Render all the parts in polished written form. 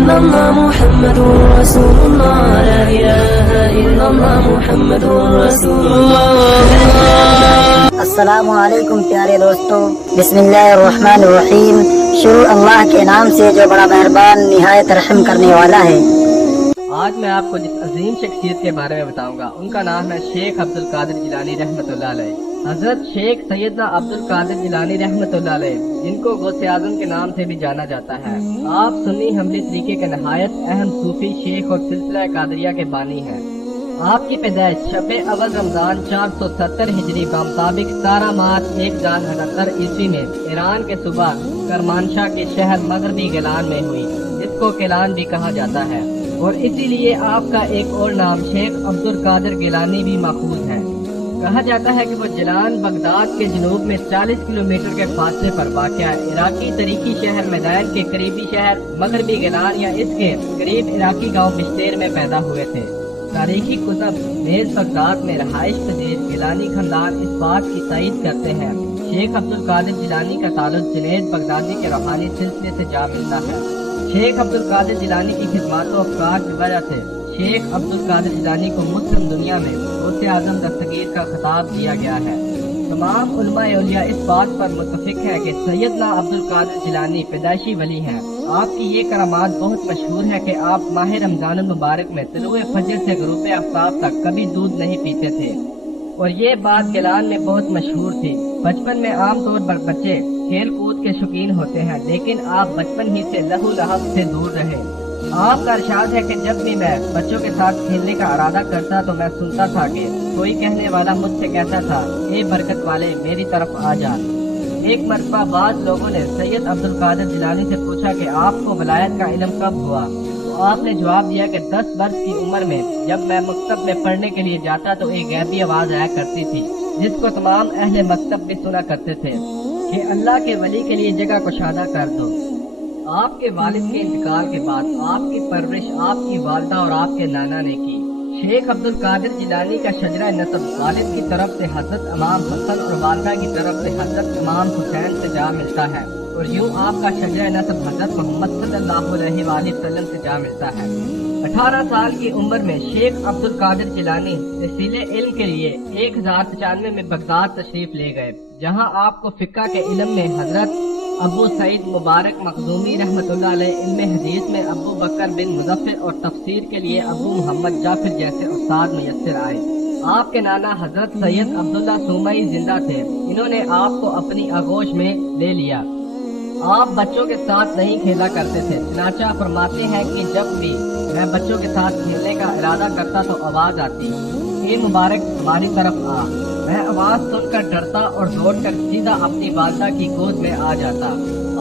إلا الله محمد رسول الله لا إله إلا الله محمد رسول الله. السلام علیکم پیارے دوستو، بسم اللہ الرحمن الرحیم. شروع اللہ کے نام سے جو بڑا مہربان نہایت رحم کرنے والا ہے. آج میں آپ کو جس عظیم شخصیت کے بارے میں بتاؤں گا ان کا نام ہے شیخ عبد القادر جیلانی رحمۃ اللہ علیہ. حضرت شیخ سیدنا عبد القادر جیلانی رحمۃ اللہ علیہ، جن کو غوث اعظم کے نام سے بھی جانا جاتا ہے، آپ سنی حملی طریقے کے نہایت اہم صوفی شیخ اور سلسلہ قادریہ کے بانی ہیں. آپ کی پیدائش شب اول رمضان 470 ہجری بمطابق 17 مارچ 1068 عیسوی میں ایران کے صوبہ کرمانشاہ کے شہر مغربی گیلان میں ہوئی، جس کو کیلان بھی کہا جاتا ہے، اور اسی لیے آپ کا ایک اور نام شیخ عبد القادر گیلانی بھی ماخوذ ہے. کہا جاتا ہے کہ وہ جیلان بغداد کے جنوب میں 40 کلومیٹر کے فاصلے پر واقع عراقی تاریخی شہر میدان کے قریبی شہر مغربی گیلان یا اس کے قریب عراقی گاؤں بشتیر میں پیدا ہوئے تھے. تاریخی کتب نیز بغداد میں رہائش پذیر گیلانی خاندان اس بات کی تائید کرتے ہیں شیخ عبد القادر جیلانی کا تعلق جنید بغدادی کے روحانی سلسلے سے جا ملتا ہے. شیخ عبد القادر جیلانی کی خدمات و افکار کی وجہ سے شیخ عبد القادر جیلانی کو مسلم دنیا میں غوث اعظم دستگیر کا خطاب دیا گیا ہے. تمام علماء اولیاء اس بات پر متفق ہے کہ سیدنا عبد القادر جیلانی پیدائشی ولی ہیں. آپ کی یہ کرامات بہت مشہور ہے کہ آپ ماہ رمضان المبارک میں طلوع فجر سے غروب آفتاب تک کبھی دودھ نہیں پیتے تھے، اور یہ بات گیلان میں بہت مشہور تھی. بچپن میں عام طور پر بچے کھیل کود کے شوقین ہوتے ہیں، لیکن آپ بچپن ہی سے لہو لہب سے دور رہے. آپ کا ارشاد ہے کہ جب بھی میں بچوں کے ساتھ کھیلنے کا ارادہ کرتا تو میں سنتا تھا کہ کوئی کہنے والا مجھ سے کہتا تھا، اے برکت والے میری طرف آ جا. ایک مرتبہ بعض لوگوں نے سید عبد القادر جیلانی سے پوچھا کہ آپ کو ولایت کا علم کب ہوا؟ تو آپ نے جواب دیا کہ 10 برس کی عمر میں جب میں مکتب میں پڑھنے کے لیے جاتا تو ایک غیبی آواز آیا کرتی تھی، جس کو تمام اہل مکتب بھی سنا کرتے تھے کہ اللہ کے ولی کے لیے جگہ کشادہ کر دو. آپ کے والد کے انتقال کے بعد آپ کی پرورش آپ کی والدہ اور آپ کے نانا نے کی. شیخ عبد القادر جیلانی کا شجرہ نسب والد کی طرف سے حضرت امام حسن اور والدہ کی طرف سے حضرت امام حسین سے جا ملتا ہے، اور یوں آپ کا شجرہ نسب حضرت محمد صلی اللہ علیہ وآلہ وسلم سے جا ملتا ہے. 18 سال کی عمر میں شیخ عبد القادر جیلانی تحصیل علم کے لیے 1095 میں بغداد تشریف لے گئے، جہاں آپ کو فقہ کے علم میں حضرت ابو سعید مبارک مخزومی رحمۃ اللہ علیہ، علم حدیث میں ابو بکر بن مظفر اور تفسیر کے لیے ابو محمد جعفر جیسے استاد میسر آئے. آپ کے نانا حضرت سید عبداللہ سومئی زندہ تھے. انہوں نے آپ کو اپنی آغوش میں لے لیا. آپ بچوں کے ساتھ نہیں کھیلا کرتے تھے، چنانچہ فرماتے ہیں کہ جب بھی میں بچوں کے ساتھ کھیلنے کا ارادہ کرتا تو آواز آتی، اے مبارک ہماری طرف آ. میں آواز سن کر ڈرتا اور دوڑ کر سیدھا اپنی والدہ کی گود میں آ جاتا.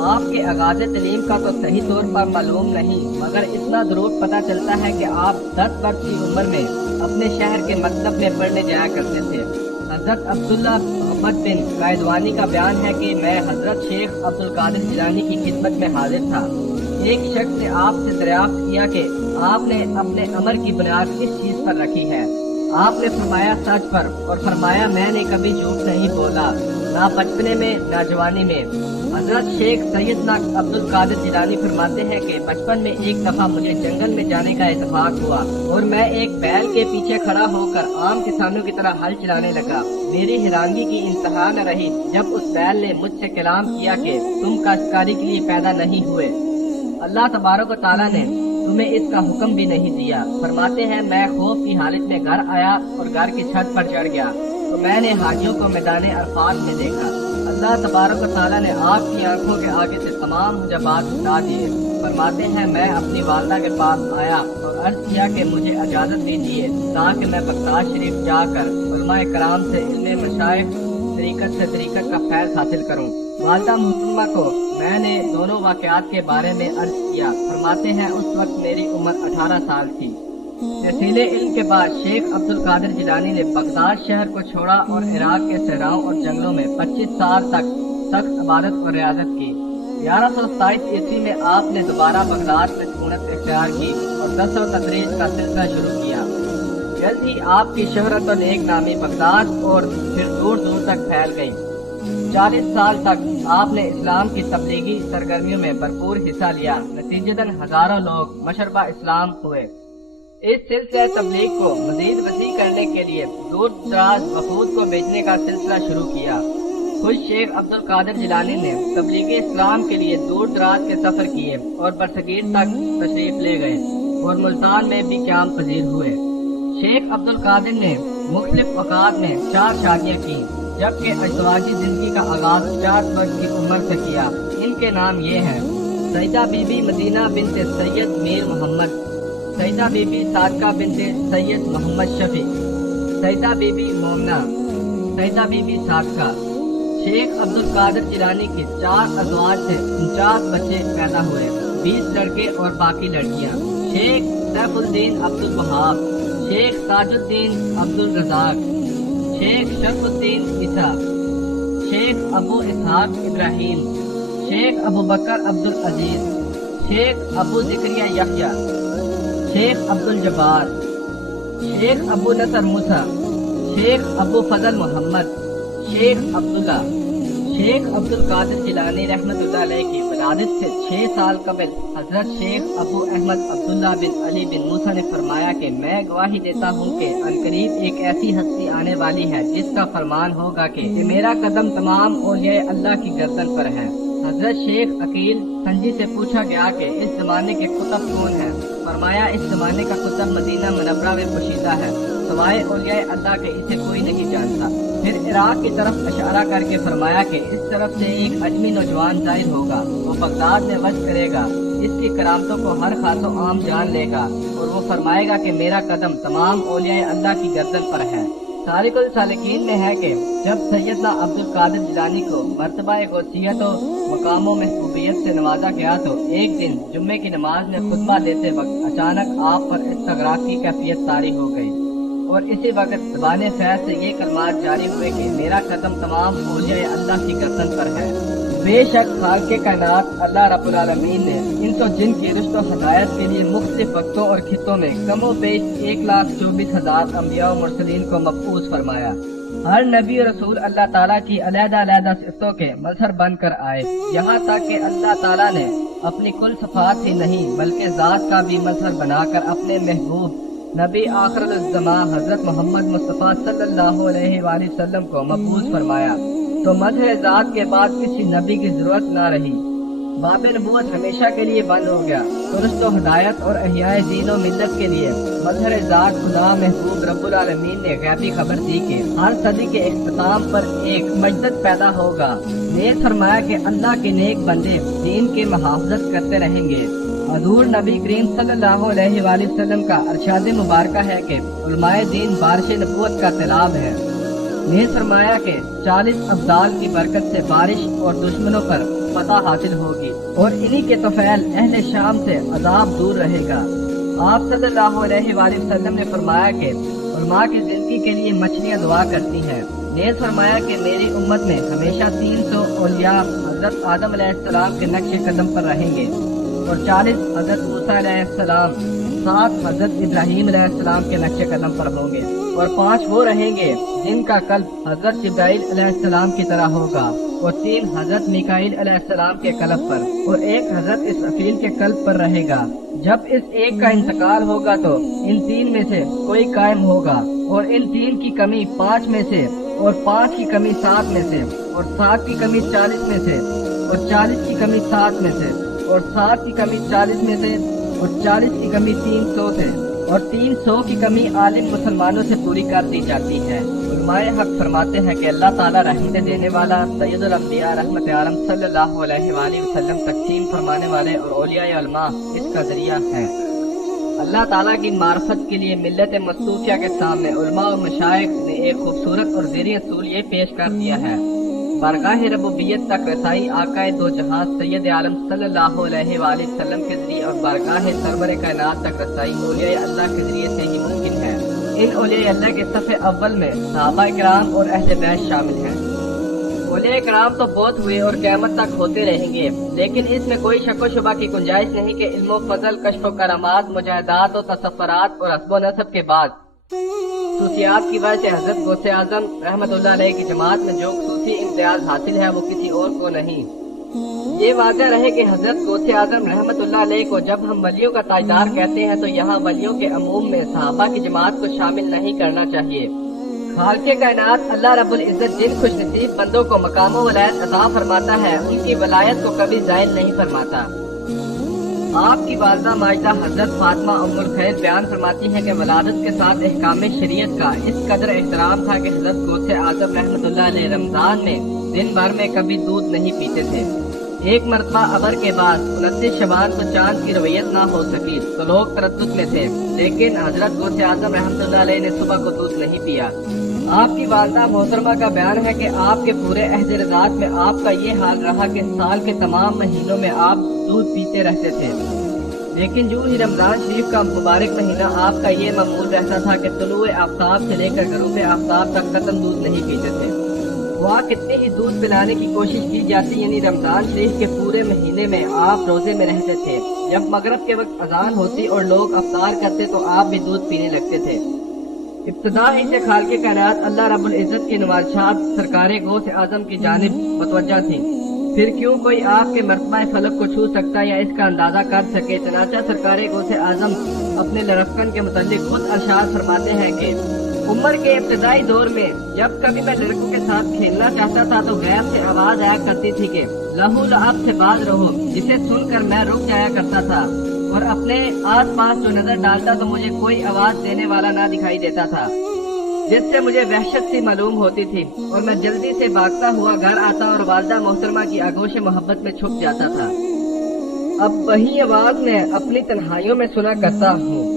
آپ کے آغاز تعلیم کا تو صحیح طور پر معلوم نہیں، مگر اتنا ضرور پتہ چلتا ہے کہ آپ 10 برس کی عمر میں اپنے شہر کے مکتب میں پڑھنے جایا کرتے تھے. حضرت عبداللہ محمد بن قائدوانی کا بیان ہے کہ میں حضرت شیخ عبد القادر جیلانی کی خدمت میں حاضر تھا. ایک شخص نے آپ سے دریافت کیا کہ آپ نے اپنے امر کی بنیاد کس چیز پر رکھی ہے؟ آپ نے فرمایا سچ پر، اور فرمایا میں نے کبھی جھوٹ نہیں بولا، نہ بچپنے میں نہ جوانی میں. حضرت شیخ سیدنا عبد القادر جیلانی فرماتے ہیں کہ بچپن میں ایک دفعہ مجھے جنگل میں جانے کا اتفاق ہوا، اور میں ایک بیل کے پیچھے کھڑا ہو کر عام کسانوں کی طرح ہل چلانے لگا. میری حیرانگی کی انتہا نہ رہی جب اس بیل نے مجھ سے کلام کیا کہ تم کاشتکاری کے لیے پیدا نہیں ہوئے، اللہ تبارک و تعالیٰ نے تمہیں اس کا حکم بھی نہیں دیا. فرماتے ہیں میں خوف کی حالت میں گھر آیا اور گھر کی چھت پر چڑھ گیا تو میں نے حاجیوں کو میدان عرفات میں دیکھا. اللہ تبارک و تعالیٰ نے آپ کی آنکھوں کے آگے سے تمام حجابات ہٹا دیے. فرماتے ہیں میں اپنی والدہ کے پاس آیا اور عرض کیا کہ مجھے اجازت دیجیے تاکہ میں بغداد شریف جا کر علماء کرام سے علم مشائخ طریقت سے طریقت کا فیض حاصل کروں. والدہ محترمہ کو میں نے دونوں واقعات کے بارے میں عرض کیا. فرماتے ہیں اس وقت میری عمر 18 سال تھی. تحصیل علم کے بعد شیخ عبد القادر جیلانی نے بغداد شہر کو چھوڑا اور عراق کے صحراؤں اور جنگلوں میں 25 سال تک سخت عبادت اور ریاضت کی. 1127 عیسوی میں آپ نے دوبارہ بغداد میں سکونت اختیار کی اور درس و تدریس کا سلسلہ شروع کیا. جلد ہی آپ کی شہرت و نیک نامی بغداد اور پھر دور دور تک پھیل گئی. 40 साल तक आपने इस्लाम की तबलीगी सरगर्मियों में भरपूर हिस्सा लिया। नतीजतन हजारों लोग मशरबा इस्लाम हुए। इस सिलसिले तबलीग को मजीद वसी करने के लिए दूर दराज वफूद को भेजने का सिलसिला शुरू किया। खुद शेख अब्दुल कादिर जिलानी ने तबलीग इस्लाम के लिए दूर दराज के सफर किए और बरसगीर तक तशरीफ ले गए और मुल्तान में भी क़याम पजीर हुए। शेख अब्दुल कादिर ने मुख्तलिफ औकात में 4 शादियाँ की, जबकि अज़वाजी जिंदगी का आगाज 4 वर्ष की उम्र से किया। इनके नाम ये हैं: सईदा बीबी मदीना बिनते सैयद मीर मोहम्मद, सईदा बीबी सादका बिनते सैयद मोहम्मद शफी, सईदा बीबी मोमना, सईदा बीबी सादका। शेख अब्दुल कादिर जिलानी के 4 अज़वाज से 49 बच्चे पैदा हुए, 20 लड़के और बाकी लड़कियां। शेख सैफुद्दीन अब्दुल वहाब, शेख ताजुद्दीन अब्दुल रज़ाक, शेख शरफुद्दीन ईसा, शेख अबू इसहाक इब्राहिम, शेख अबू बकर अब्दुल अजीज, शेख अबू ज़िक्रिया यहया, शेख अब्दुल जब्बार, शेख अबू नसर मूसा, शेख अबू फजल मोहम्मद, शेख अब्दुल्ला। शेख अब्दुल कादिर जिलानी रहमतुल्लाह अलैह की विलादत से 6 साल कबल हजरत शेख अबू अहमद अब्दुल्ला बिन अली बिन मूसा ने फरमाया कि मैं गवाही देता हूँ कि अनकरीब एक ऐसी हस्ती आने वाली है जिसका फरमान होगा कि मेरा कदम तमाम औलिया अल्लाह की गर्दन पर है। हजरत शेख अकील संजी से पूछा गया कि इस जमाने के कुतब कौन है? फरमाया, इस जमाने का कुतब मदीना मुनव्वरा में पोशीदा है, सवाए औलिया अल्लाह के इसे कोई नहीं जानता। फिर इराक की तरफ इशारा करके फरमाया कि इस तरफ से एक अजमी नौजवान जाहिर होगा, वो बगदाद में वश करेगा, इसकी करामतों को हर खासो आम जान लेगा और वो फरमाएगा कि मेरा कदम तमाम औलिया अल्लाह की गर्दन पर है। तारिकुल सालिकीन में है कि जब सैयदना अब्दुल कादिर जिलानी को मर्तबा गौसियत और मकामों महबूबियत से नवाजा गया तो एक दिन जुम्मे की नमाज में खुतबा देते वक्त अचानक आप पर इस्तगराक की कैफियत तारी हो गई और इसी वक्त ज़बान फैज़ से ये कलमात जारी हुए कि मेरा कदम तमाम औलिया अल्लाह की गर्दन पर है। बेशक खालिक़े कायनात अल्लाह रब्बुल आलमीन ने इंसो जिन की रुश्त और हिदायत के लिए मुख्तलिफ वक्तों और खित्तों में कमो बेश 1,24,000 अंबिया और मुरसलीन को मबऊस फरमाया। हर नबी और रसूल अल्लाह ताला की अलग-अलग सिफ़तों के मजहर बनकर आए, यहाँ तक कि अल्लाह ताला ने अपनी कुल सिफ़ात ही नहीं बल्कि ज़ात का भी मजहर बनाकर अपने महबूब नबी आखिरुल ज़मान हजरत मोहम्मद मुस्तफ़ा सल्लल्लाहु अलैहि वसल्लम को मबऊस फरमाया। तो मजहर ज़ात के बाद किसी नबी की जरूरत न रही, बाब नबूवत हमेशा के लिए बंद हो गया। तो रुश्त व हिदायत और अहियाए दीन व मिल्लत के लिए मजहर ज़ात खुदा महबूब रब्बुल आलमीन ने गैबी खबर दी कि हर सदी के इख्तिताम पर एक मजदद पैदा होगा। नेक फरमाया कि अल्लाह के नेक बंदे दीन की मुहाफ़ज़त करते रहेंगे। हज़ूर नबी करीम सल्लल्लाहु अलैहि वसल्लम का अरशाद मुबारक है कि उलमाए दीन बारिश नबूवत का तलाब है। ने फरमाया कि 40 अब्दाल की बरकत से बारिश और दुश्मनों पर फतह हासिल होगी और इन्हीं के तोफैल अहले शाम से अजाब दूर रहेगा। आप सल्लल्लाहु अलैहि वसल्लम ने फरमाया कि उलमा की जिंदगी के लिए मछलियाँ दुआ करती हैं। ने फरमाया कि मेरी उम्मत में हमेशा 300 औलिया हजरत आदम अलैहिस्सलाम के नक्शे कदम पर रहेंगे और 40 हजरत मूसा अलैहिस्सलाम, 7 हजरत इब्राहीम अलैहिस्सलाम के नक्शे कदम पर होंगे और 5 वो रहेंगे जिनका कल्ब हजरत जिब्राइल अलैहिस्सलाम की तरह होगा और 3 हजरत मिकाईल अलैहिस्सलाम के कल्ब पर और 1 हजरत इसराफील के कल्ब पर रहेगा। जब इस एक का इंतकाल होगा तो इन 3 में से कोई कायम होगा और इन 3 की कमी 5 में से और 5 की कमी 7 में से और 7 की कमी 40 में से और 40 की कमी 7 में से और 7 की कमी 40 में से और 40 की कमी 300 से और 300 की कमी आलिम मुसलमानों से पूरी कर दी जाती है। उलमाए हक फरमाते हैं कि अल्लाह ताला रहमत देने वाला सैयदुल अंबिया रहमत आलम सल्लल्लाहु अलैहि वसल्लम तकसीम फरमाने वाले और औलिया उलमा इसका जरिया है। अल्लाह ताला की मार्फत के लिए मिल्लत मस्तूफिया के सामने उलमा और मशाइख ने एक खूबसूरत और ज़ेरी असूल ये पेश कर दिया है। बारगाह रबूबियत तक रसाई आकाए दो जहां सैयद आलम सल्लल्लाहु अलैहि वसल्लम के जरिए और बारगाह सरवर कायनात तक रसाई औलिया अल्लाह के जरिए से ही मुमकिन है। इन औलिया अल्लाह के सफ़े अव्वल में सहाबा किराम और अहले बैत शामिल हैं। औलिया किराम तो बहुत हुए और क़यामत तक होते रहेंगे, लेकिन इसमें कोई शक व शुबा की गुंजाइश नहीं कि इल्म व फजल, कश्फ व करामात, मुजाहिदात और तसफ़्फ़ुरात और हस्ब व नसब के बाद खसूसियात की वजह से हजरत गौसे आजम रहमतुल्लाह अलैह की जमात में जो खसूसी इम्तियाज हासिल है वो किसी और को नहीं। ये वाक़या रहे कि हजरत गौसे आजम रहमतुल्लाह अलैह को जब हम वलियों का ताजदार कहते हैं तो यहाँ वलियों के अमूम में सहाबा की जमात को शामिल नहीं करना चाहिए। खालिक़े कायनात अल्लाह रब्बुल इज़्ज़त जिन खुशनसीब बंदों को मकाम वलायत अता फरमाता है उनकी वलायत को कभी ज़ायल नहीं फरमाता। आपकी वालदा माजिदा हजरत फातिमा उम्मुल खैर बयान फरमाती है कि वलादत के साथ अहकाम शरीयत का इस कदर एहतराम था कि हजरत गौसे आजम रहमतुल्लाह अलैह रमजान में दिन भर में कभी दूध नहीं पीते थे। एक मरतबा अबर के बाद 29 शबान को चांद की रवैयत ना हो सकी तो लोग तरद्दुद में थे, लेकिन हजरत गौसे आजम रहमतुल्लाह अलैह ने सुबह को दूध नहीं पिया। आपकी वालदा मोहतरमा का बयान है कि आपके पूरे अहद रज़ात में आपका ये हाल रहा कि साल के तमाम महीनों में आप दूध पीते रहते थे, लेकिन जो ही रमजान शरीफ का मुबारक महीना आपका ये मामूल रहता था कि तुलुए आफ्ताब से लेकर गरूब आफ्ताब तक खत्म दूध नहीं पीते थे। वहाँ कितने ही दूध पिलाने की कोशिश की जाती, यानी रमजान शरीफ के पूरे महीने में आप रोजे में रहते थे। जब मगरब के वक्त अजान होती और लोग अफ्तार करते तो आप भी दूध पीने लगते थे। इब्तिदा से खालिक़े कायनात अल्लाह रब्बुल इज़्ज़त की नवाज़शात सरकारे गौसे आजम की जानिब मुतवज्जा थी। फिर क्यों कोई आपके मर्तबा फलक को छू सकता या इसका अंदाजा कर सके। चनाचा सरकारे गौसे आजम अपने लड़कपन के मुतालिक खुद अरशाद फरमाते हैं कि उम्र के इब्तिदाई दौर में जब कभी मैं लड़कों के साथ खेलना चाहता था तो गैब से आवाज आया करती थी कि लहू लअब से बाज रहो, जिसे सुनकर मैं रुक जाया करता था और अपने आस पास जो नजर डालता तो मुझे कोई आवाज देने वाला ना दिखाई देता था, जिससे मुझे वहशत सी मालूम होती थी और मैं जल्दी से भागता हुआ घर आता और वालदा मोहतरमा की आगोश मोहब्बत में छुप जाता था। अब वही आवाज मैं अपनी तन्हाइयों में सुना करता हूँ।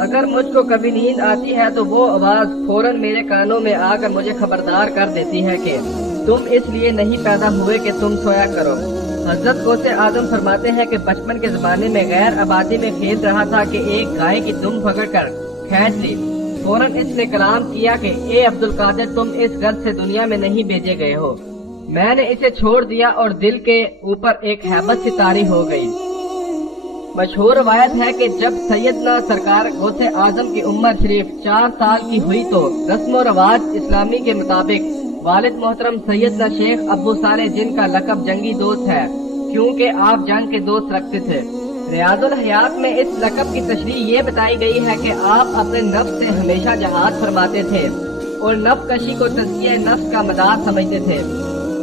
अगर मुझको कभी नींद आती है तो वो आवाज फौरन मेरे कानों में आकर मुझे खबरदार कर देती है कि तुम इसलिए नहीं पैदा हुए कि तुम सोया करो। हजरत गौसे आजम फरमाते हैं कि बचपन के जमाने में गैर आबादी में खेल रहा था कि एक गाय की दुम पकड़कर खींच ली। फौरन इसने कलाम किया कि ए अब्दुल कादिर, तुम इस गर्द से दुनिया में नहीं भेजे गए हो। मैंने इसे छोड़ दिया और दिल के ऊपर एक हैबत सी तारी हो गई। मशहूर रवायत है कि जब सैयदना सरकार गौसे आजम की उम्र शरीफ 4 साल की हुई तो रस्म रवाज इस्लामी के मुताबिक वालिद मोहतरम सैयदना शेख अब्बू साले, जिनका लकब जंगी दोस्त है क्योंकि आप जंग के दोस्त रखते थे, रियाजुल हयात में इस लकब की तशरीह ये बताई गई है कि आप अपने नफ्स से हमेशा जहाद फरमाते थे और नफ्स कशी को तज़किया नफ्स का मदार समझते थे।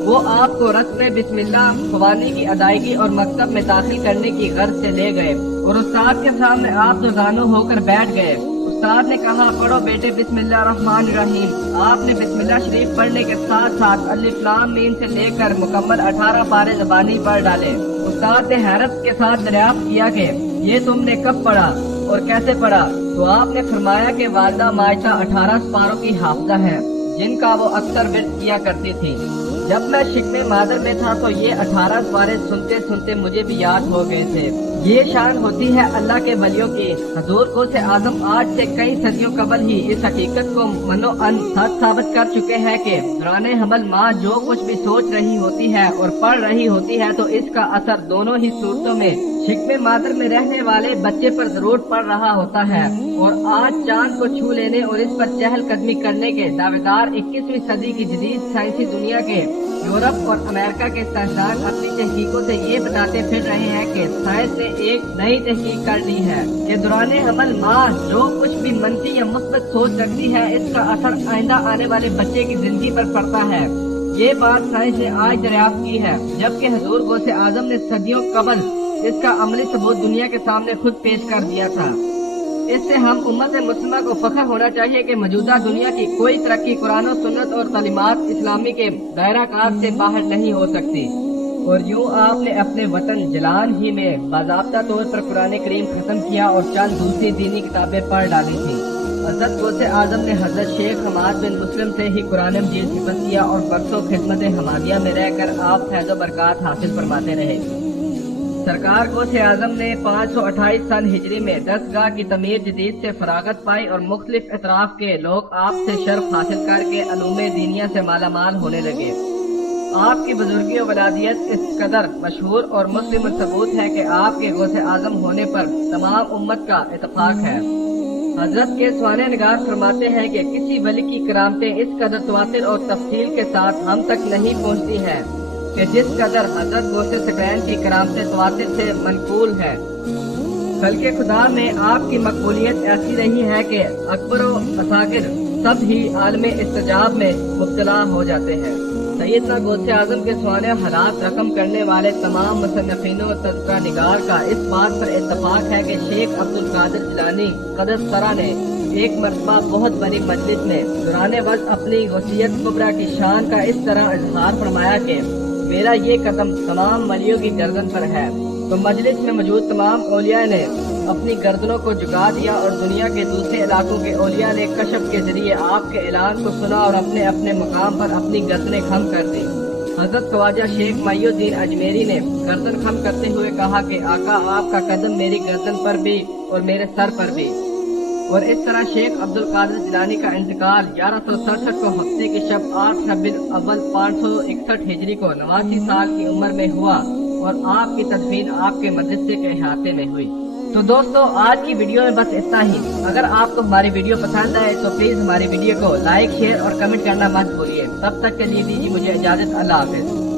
वो आपको रस्म बिस्मिल्लाह ख़वानी की अदायगी और मकतब में दाखिल करने की गर्ज से ले गए और उस्ताद के सामने आप दुर्दानो होकर बैठ गए। उस्ताद ने कहा, पढ़ो बेटे बिस्मिल्लाह रहमान रहीम। आपने बिस्मिल्लाह शरीफ पढ़ने के साथ साथ अलिफ लाम मीम से लेकर मुकम्मल 18 पारे ज़बानी पढ़ डाले। उस्ताद ने हैरत के साथ दरियाफ्त किया कि ये तुमने कब पढ़ा और कैसे पढ़ा? तो आपने फरमाया कि वालदा माजिदा 18 पारों की हाफिजा है जिनका वो अक्सर विर्द किया करती थी। जब मैं शिकवे मादर में था तो ये 18 पारे सुनते सुनते मुझे भी याद हो गए थे। ये शान होती है अल्लाह के वलियों की। हजूर गौसे आजम आज से कई सदियों कबल ही इस हकीकत को मनो अन सच साबित कर चुके हैं कि दौराने हमल माँ जो कुछ भी सोच रही होती है और पढ़ रही होती है तो इसका असर दोनों ही सूरतों में शिकवे मादर में रहने वाले बच्चे पर जरूर पड़ रहा होता है। और आज चांद को छू लेने और इस पर चहल कदमी करने के दावेदार 21वीं सदी की जदीद साइंसी दुनिया के यूरोप और अमेरिका के साइंसदान अपनी तहकीकों से ये बताते फिर रहे हैं कि साइंस ने एक नई तहकीक कर ली है कि दौराने हमल माँ जो कुछ भी मनफी या मुस्बत सोच रखती है इसका असर आइंदा आने वाले बच्चे की जिंदगी पर पड़ता है। ये बात साइंस ने आज दरियाफ्त की है, जबकि हजूर गौसे आजम ने सदियों कबल इसका अमली सबूत दुनिया के सामने खुद पेश कर दिया था। इससे हम उम्मत मुस्लिमा को फख्र होना चाहिए कि मौजूदा दुनिया की कोई तरक्की कुरान और सुन्नत और तालीमात इस्लामी के दायरा कार से बाहर नहीं हो सकती। और यूँ आपने अपने वतन जलान ही में बाज़ाब्ता तौर पर कुरान करीम खत्म किया और चंद दूसरी दीनी किताबें पढ़ डाली थी। हज़रत गौसे आजम ने हज़रत शेख हमाद बिन मुस्लिम से ही कुरान मजीद हिफ्ज़ किया और बरसों खिदमत हमादिया में रहकर आप फैज़ बरकत हासिल फरमाते रहे। सरकार गौसे आजम ने 528 सन हिजरी में 10 गाह की तमीर जदीद से फरागत पाई और मुख्तलिफ अतराफ के लोग आपसे शर्फ हासिल करके अलूमे दीनिया से मालामाल होने लगे। आपकी बुजुर्गी और वलादियत इस कदर मशहूर और मुस्लिम सबूत है कि आपके गौसे आजम होने पर तमाम उम्मत का इत्तेफाक है। हजरत के स्वाने निगार फरमाते हैं कि किसी वली की करामतें इस कदर तवातिर और तफसील के साथ हम तक नहीं पहुंचती हैं कि जिस कदर हजरत गौसे सकरैन की करामतें तवातिर से मनकूल है। खल्के खुदा में आपकी मकबूलियत ऐसी रही है कि अकबर और असागिर सब ही आलमे इस्तिजाब में मुब्तला हो जाते हैं। सैयदना गौसे आजम के स्वाने हालात रकम करने वाले तमाम मुसन्निफीनों और तज़किरा निगार का इस बात पर इत्तफाक है कि शेख अब्दुल कादिर जिलानी क़दस सरा ने एक मरतबा बहुत बड़ी मजलिस में दौरान वक्त अपनी वसीयत कुबरा की शान का इस तरह इजहार फरमाया कि मेरा ये कदम तमाम वलियों की गर्दन पर है। तो मजलिस में मौजूद तमाम औलिया ने अपनी गर्दनों को झुका दिया और दुनिया के दूसरे इलाकों के औलिया ने कशफ के जरिए आपके ऐलान को सुना और अपने अपने मकाम पर अपनी गर्दनें खम कर दी। हजरत ख्वाजा शेख मायूद्दीन अजमेरी ने गर्दन खम करते हुए कहा कि आका आपका कदम मेरी गर्दन पर भी और मेरे सर पर भी। और इस तरह शेख अब्दुल कादिर जिलानी का इंतकाल 1167 को हफ्ते के शब 8 रबीउल अव्वल 561 हिजरी को 89 साल की उम्र में हुआ और आपकी तदफीन आपके मदरसे के अहाते में हुई। तो दोस्तों आज की वीडियो में बस इतना ही। अगर आपको हमारी वीडियो पसंद आए तो प्लीज हमारी वीडियो को लाइक शेयर और कमेंट करना मत भूलिए। तब तक के लिए दीजिए मुझे इजाजत। अल्लाह हाफिज।